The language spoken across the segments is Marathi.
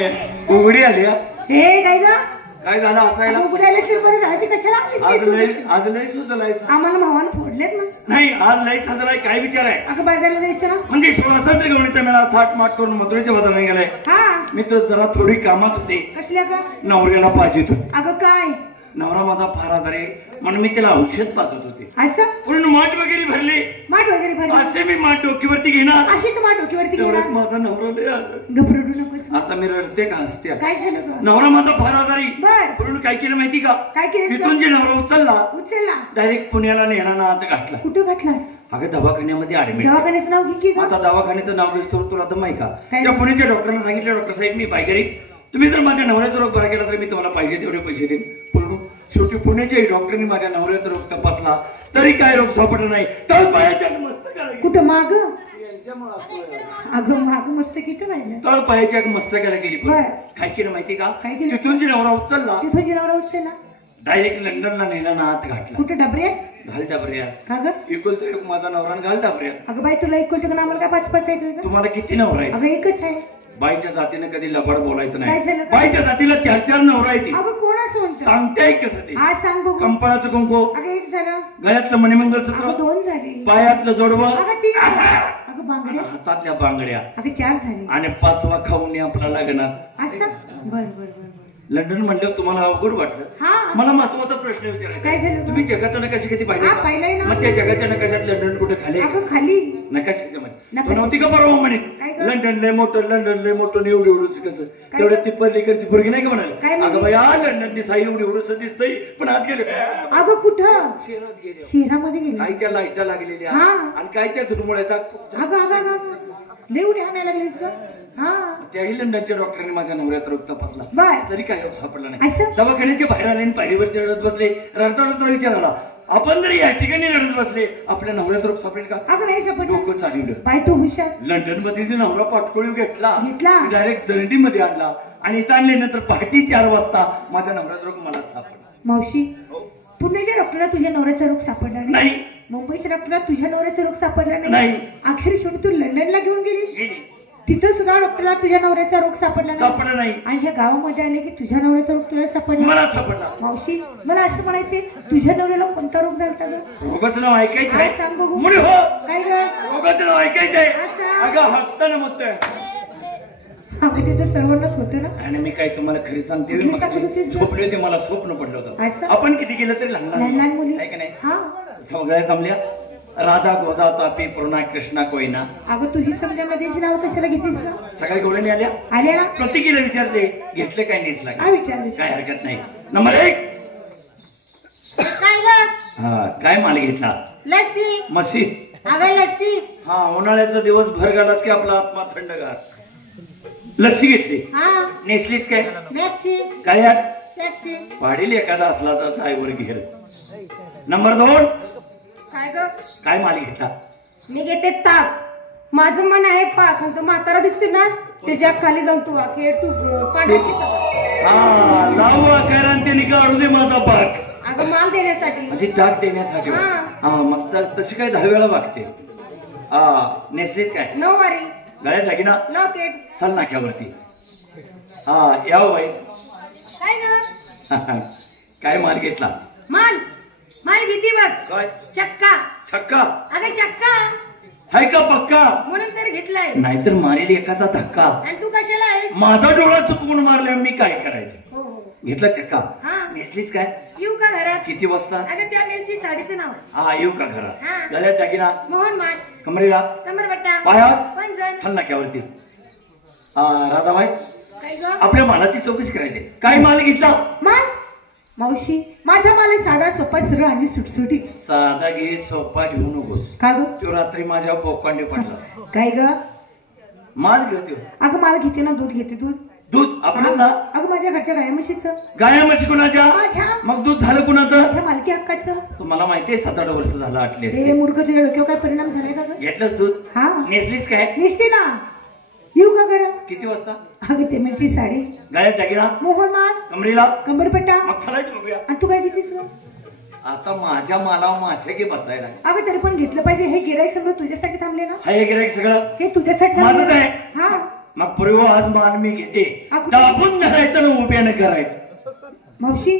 उघडी आली. हे काय ग? काय झालं असायला? उघडायला बरं झालं. कशाला आज लय सुचलाय. आम्हाला भावानं फोडलेत ना. नाही आज लय सजलाय. काय विचार आहे? अगं बाजारला जायचं ना. म्हणजे स्वातंत्र्य गवळीचा मेळा थाट माट करून मथुरेच्या बदलून गेलाय. हा मी तर जरा थोडी कामात होते. कसल्या का? नवऱ्याला पाहिजे होते. अगं काय? नवरा माझा फार आजारी म्हणून मी त्याला औषध पाजत होते. असं पूर्ण माठ वगैरे भरले. माठ वगैरे भरले. असे मी माठ डोकीवरती घेणार. अशी तर माठ डोकीवरती घेणार. माझा नवरा लय आजारी. घबरडू नकोस. आता मी रडते का हसते? काय झालं ग? नवरा माझा फार आजारी. बर म्हणून काय केलं माहिती का? काय केलं? तिथून जे नवरा उचलला उचलला डायरेक्ट पुण्याला नेहरा आत घातला. कुठं घातलास? अगं दवाखान्यामध्ये ऍडमिट. दवाखान्याचं नाव घे की. आता दवाखान्याचं नाव दिसतो तुला तर माहिती का? त्या पुण्याच्या डॉक्टरला सांगितलं डॉक्टर साहेब मी पाहिजे तुम्ही जर माझ्या नवऱ्याचा रोग बरा केला तर मी तुम्हाला पाहिजे तेवढे पैसे देईन. पण शेवटी पुण्याच्याही डॉक्टरनी माझ्या नवऱ्याचा रोग तपासला तरी काय रोग सापडला नाही. तर पायाच्या मस्तकाला कुठं माग? अगं माग मस्तकीचं राहिलं. तळ पायाच्या मस्तकाला गेली. बर काय केलं माहिती का? काय केलं? तिथून जे नवरा उचलला तिथून जे नवरा उचलला डायरेक्ट लंडनला नेला ना आत घातला. कुठं डबऱ्यात? घाल डाबऱ्या. का ग? एकुलता एक माझा नवरा घाल डाबऱ्या. अगं बाई तुला एक कोणतं आम्हाला काय पाच पाच आहे? तुम्हाला किती नवरा आहे? अगं एकच आहे. बाईच्या जातीने कधी लबाड बोलायचं काय नाही. झालं? बाईच्या जातीला चार चार नवरा येते. अगं कोण असं म्हणतं? सांगताय कसं ते? आज सांग बघू. कंपाळाचं कुंकू, अगं एक झालं. गळ्यातलं मणिमंगलसूत्र, अगं दोन झाले. पायातलं जोडवं, अगं तीन झाले. अगं बांगड्या. हातातल्या बांगड्या अगं चार झाले. आणि पाचवा खाऊन आपला लग्नात. असं बर बर बर बर. लंडन म्हणलं तुम्हाला अवघड वाटलं. हा मला महत्वाचा प्रश्न विचारायचा. काय झालं? तुम्ही जगाचा नकाशा कधी पाहिजे? हा पाहिलाय ना. मग त्या जगाच्या नकाशात लंडन कुठे खाली? अगं खाली नकाशाच्या मध्ये नकाशा. नव्हती का परवा म्हणे काय ग? लंडन लय मोठं एवढं एवढंच कसं तेवढं ती पलीकडची पोरगी नाही का काय म्हणाले? म्हणे? अगं बाई लंडन दिसा एवढंच दिसतंय पण आत गेले. अगं कुठं? शहरात गेले. शहरामध्ये गेले. काय त्या लाईटा लागलेल्या हा. आणि काय त्या झुरमुळ्याचा. अगं अगं अगं देवढे आणायला लागलीस का? हा त्याही लंडनच्या डॉक्टरने माझ्या नवऱ्याचा रोग तपासला बर तरी काय रोग सापडला नाही. असं? दवाखान्याच्या बाहेर आले आणि पायरीवरती रडत बसले. रडता विचाराला आपण जर या ठिकाणी रडत बसले आपल्या नवऱ्याचा रोग सापडेल का? अगं नाही सापडलं. डोकं चालवलं. बाय तो हुशार. लंडन मध्ये जे नवरा पाटकोळी घेतला डायरेक्ट जर्डी मध्ये आणला आणि इथं आणल्यानंतर पहाटे 4 वाजता माझ्या नवऱ्याचा रोग मला सापडला. मावशी पुण्याच्या डॉक्टरला तुझ्या नवऱ्याचा रोग सापडला नाही. मुंबईच्या डॉक्टरला तुझ्या नवऱ्याचा रोग सापडला नाही. अखेर शेवटी तू लंडनला घेऊन गेलीस. तिथं सुद्धा डॉक्टरला तुझ्या नवऱ्याचा रोग सापडला नाही. आणि ह्या गावामध्ये आले की तुझ्या नवऱ्याचा रोग तुला सापडला. मला सापडला. मावशी मला असं म्हणायचे तुझ्या नवऱ्याला कोणता रोग झाला ग? रोगाचं नाव ऐकायचं आहे? सांग बघू. मुळे हो काय ग? रोगाचं नाव ऐकायचं आहे. असं? अगं हप्तानं म्हणतोय. अगं ते तर सर्वांनाच होतं ना. आणि मी काय तुम्हाला खरी सांगते झोपले होते मला स्वप्न पडलं होतं. आपण किती केलं तरी लहान लहान मुली आहे का नाही? हा सगळ्या जमल्या. राधा गोदा तापी पूर्णा कृष्णा कोयना. अगं तुझी समजा नदीची नाव कशाला घेतीस का? सगळ्या गवळणी आल्या. आल्या प्रत्येकीला विचारले घेतले काय नेसला काय विचारले? काय हरकत नाही. नंबर 1 काय ग? हा काय माल घेतला? लस्सी. मशी. अगं लस्सी. हा उन्हाळ्याचा दिवस भर गालास की आपला आत्मा थंडगार. लस्सी घेतली. हा नेसलीच काय? मॅक्सी. काय यार टॅक्सी. वाढील एखादा असला तर ड्रायव्हर घेर. नंबर 2 काय ग? काय माल घेतला? मी घेते ताक. माझं मन आहे पाक. तो म्हातारा दिसते ना त्याच्या खाली जाऊन तू वाके तू पाण्याची हा लावू कारण त्याने काढू दे माझा पाक. अगं माल देण्यासाठी म्हणजे टाक देण्यासाठी. हा मग तशी काय 10 वेळा वागते. हा नेसलीच काय? 9 वारी. गळ्यात लागी ना लॉकेट. चल नाक्यावरती. हा याव बाई. काय ग? काय माल घेतला? माल माल किती बघ. काय? चक्का. छक्का. अगं चक्का हाय का पक्का? म्हणून तर घेतलाय. नाहीतर मारेल एखादा धक्का. आणि तू कशाला आहेस? माझा डोळा चुकवून मारल्यावर मी काय करायचं? हो हो घेतला चक्का. हा नेसलीच काय? येऊ का घरात? किती वाजता? अगं त्या मेलची साडीचं नाव. हा येऊ का घरात? हा. गळ्यात दागिना. मोहन माठ. कमरेला. कमरपट्टा. पायात. पंजन. चल नाक्यावरती. हा राधाबाई काय ग? आपल्या मालाची चौकशी करायची. काय माल घेतला? माल मावशी माझा माल साधा सोपा सरळ आणि सुटसुटीत. साधा घे सोपा घेऊ नकोस. का ग? तो रात्री माझ्या पोकांडी पडला. काय ग? माल घेतो. अगं माल घेते ना दूध घेते दूध. दूध आपलं ना? अगं माझ्या घरच्या गाया म्हशीचं. गाया म्हशी कुणाच्या? माझ्या. मग दूध झालं कुणाचं? माझ्या मालकी हक्काचं. तुम्हाला माहितीये 7-8 वर्ष झालं आटले हे असते. मूर्ख तुझ्या डोक्यावर काय परिणाम झालाय का ग? घेतलंच दूध. हा नेसलीच काय? निसते ना. येऊ का घरात? किती वाजता? अगं ते मेलची साडी. गळ्यात दागिना. मोहन माठ. कमरेला. कंबरपट्टा. मग चलायचं बघूया. आणि तू काय घेतीस ग? आता माझ्या मालावर माझ्या घे बसायला. अगं तरी पण घेतलं पाहिजे. हे गिराईक सगळं तुझ्यासाठी थांबले ना. हाय गिराईक सगळं हे तुझ्यासाठी माझं थांबले. काय? हा मग पूर्व आज मान मी घेते दाबून धरायचं ना उभ्यानं करायचं. मावशी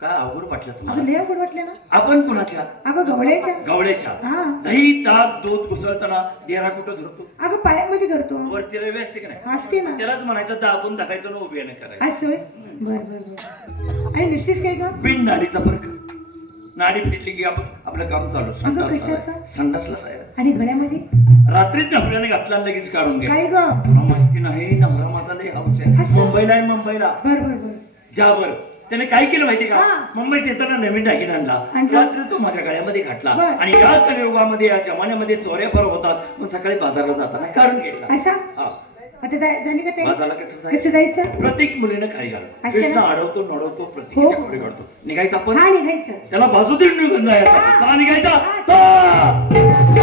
काय अवघड वाटलं अगं तुम्हाला? लय अवघड वाटलं ना. आपण कुणाच्या? अगं गवळ्याच्या. गवळ्याच्या. हा. दही ताक दूध घुसळताना देरा कुठं धरतो? अगं पायामध्ये धरतो. वरती रवी असते का नाही? असते ना. त्यालाच म्हणायचं दाबून धरायचं ना उभ्यानं करायचं. असं होय? बर बर बर. आणि निस्तीस काय ग? बिन नाडीचा फरक. नाडी फिटली की आपण आपलं काम चालू. कशाचं? संडासला तयार. आणि गळ्यामध्ये रात्रीच नवऱ्याने घातला लगेच काढून घ्या. काय ग? माहिती नाही नवरा माझा लय हाऊस आहे. मुंबईला आहे मुंबईला. बर बर बर. ज्यावर त्याने काय केलं माहिती का? हा. मुंबईत येताना नवीन दागिना आणला. आणि रात्री तो माझ्या गळ्यामध्ये घातला. बर. आणि या कलियुगामध्ये या जमान्यामध्ये चोऱ्या फार होतात. मग सकाळी बाजारला जाताना काढून घेतला. असा हा. आता झाली का ते? बाजारला कसं कसं जायचं? जायचं? प्रत्येक मुलीनं खाली घालतो. ना? कृष्ण अडवतो नडवतो हो. प्रत्येकाच्या कपडे काढतो. निघायचं आपण. हा निघायचं. त्याला बाजू देऊन निघून जायचं. हा. चला निघायचा. हा. चला.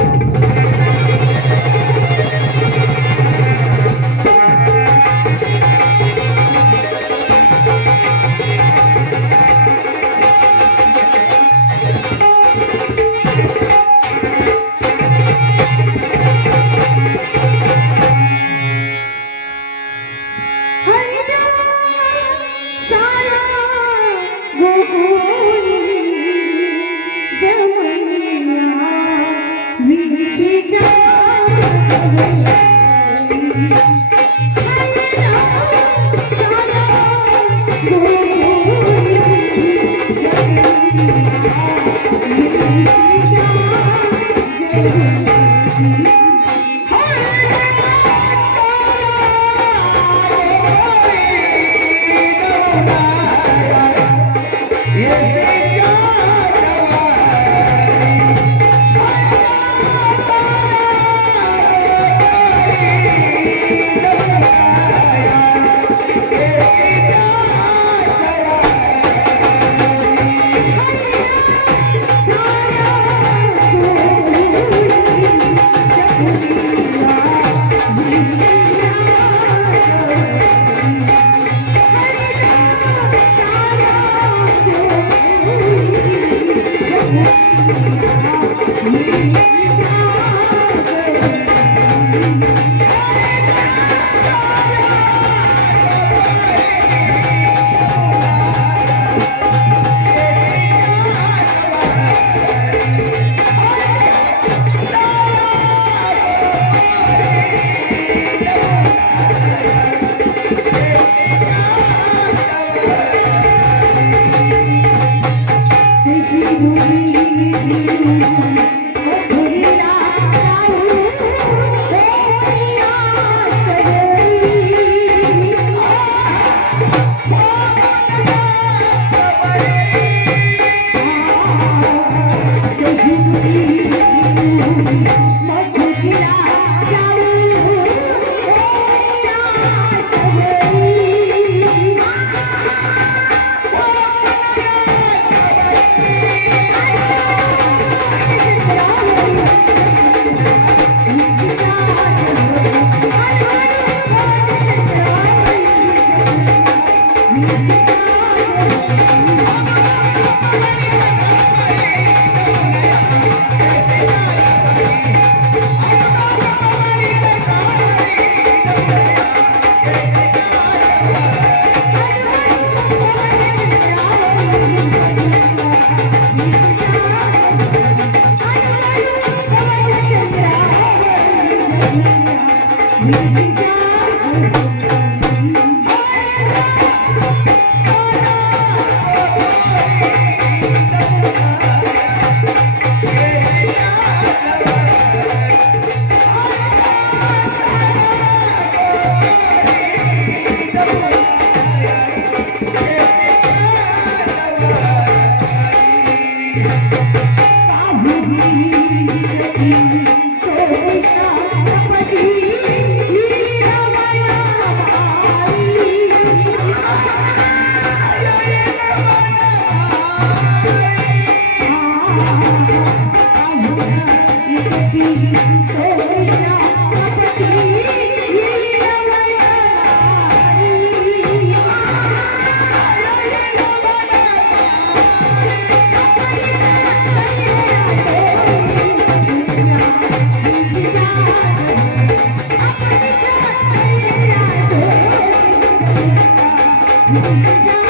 मुंबईच्या